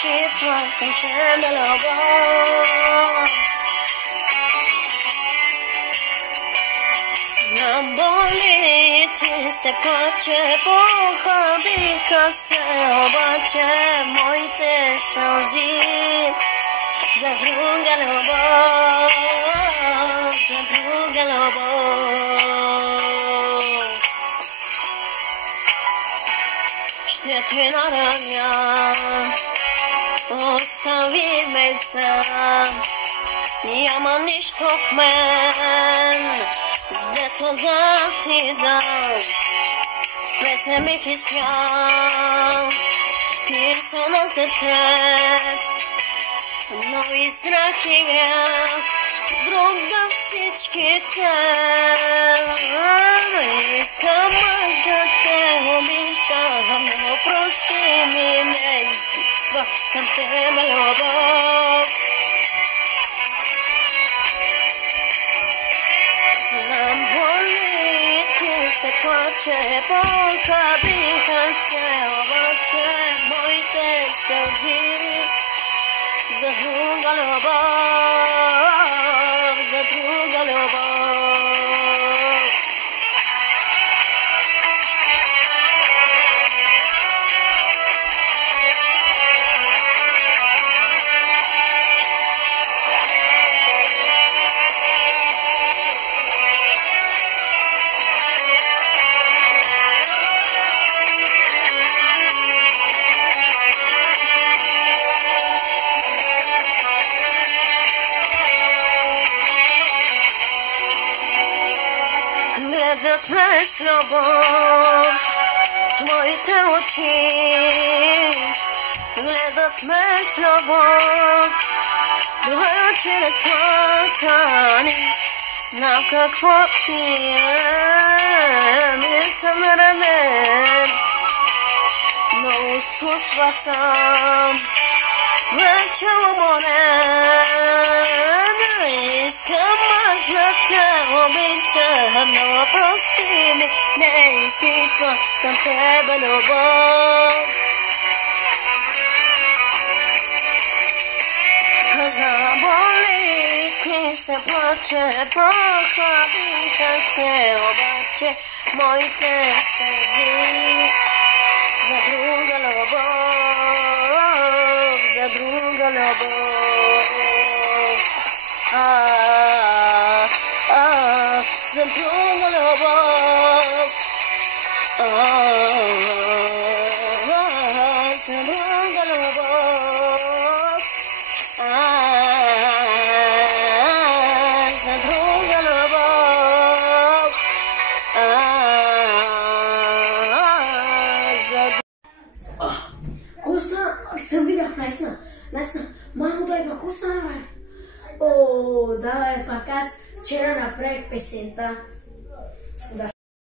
спитва към тебе любов. Наболи ти се плаче, похабиха се обаче моите сълзи за друга любов, за друга любов. Ще те нараня, остави ме сам, няма нищо в мен, дето да ти дам. Песен бих искал, писана за теб, но и страх и грях, друг да всичките. Искам аз да те обичам, но прости ми, не изпитва към тебе любов. Знам, боли ти се плаче, похабиха се обаче моите сълзи за друга любов, за друга любов. Гледат ме с любов твоите очи, гледат ме с любов, очи разплакани. Знам какво ти е, не съм ранен, но с чувства съм вече уморен. Искам аз да те обичам, но прости ми, не изпитвам към тебе любов. Знам, боли ти се плаче, похабиха се обаче моите сълзи за друга любов, за друга любов. За друга любов, за друга любов, за друга любов, Коста, съм видях наистина. Мамо, дай па, коста, бе? О, да, пак аз вчера направих песента.